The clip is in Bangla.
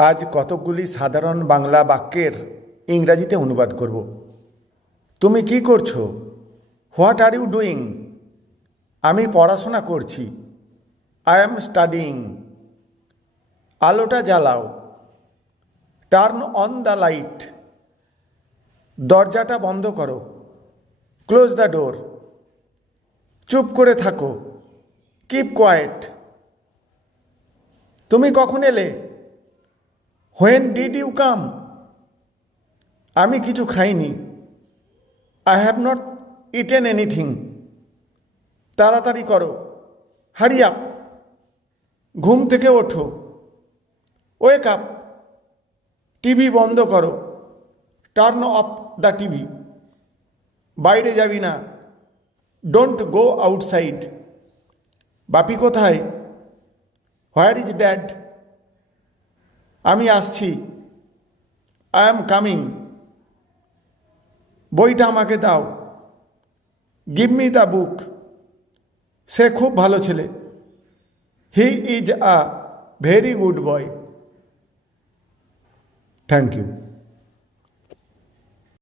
আজ কতকগুলি সাধারণ বাংলা বাক্যের ইংরাজিতে অনুবাদ করব। তুমি কি করছো? What are you doing? আমি পড়াশোনা করছি। I am studying. আলোটা জ্বালাও। Turn on the light. দরজাটা বন্ধ করো। Close the door. চুপ করে থাকো। Keep quiet. তুমি কখন এলে? When did you come? আমি কিছু খাইনি। I have not eaten anything. তাড়াতাড়ি করো। Hurry up. ঘুম থেকে ওঠো। Wake up. টিভি বন্ধ করো। Turn off the TV. বাইরে যাবি না। Don't go outside. বাপি কোথায়? Where is dad? আমি আসছি। I am coming. বইটা আমাকে দাও। Give me the book. সে খুব ভালো ছেলে। He is a very good boy. Thank you.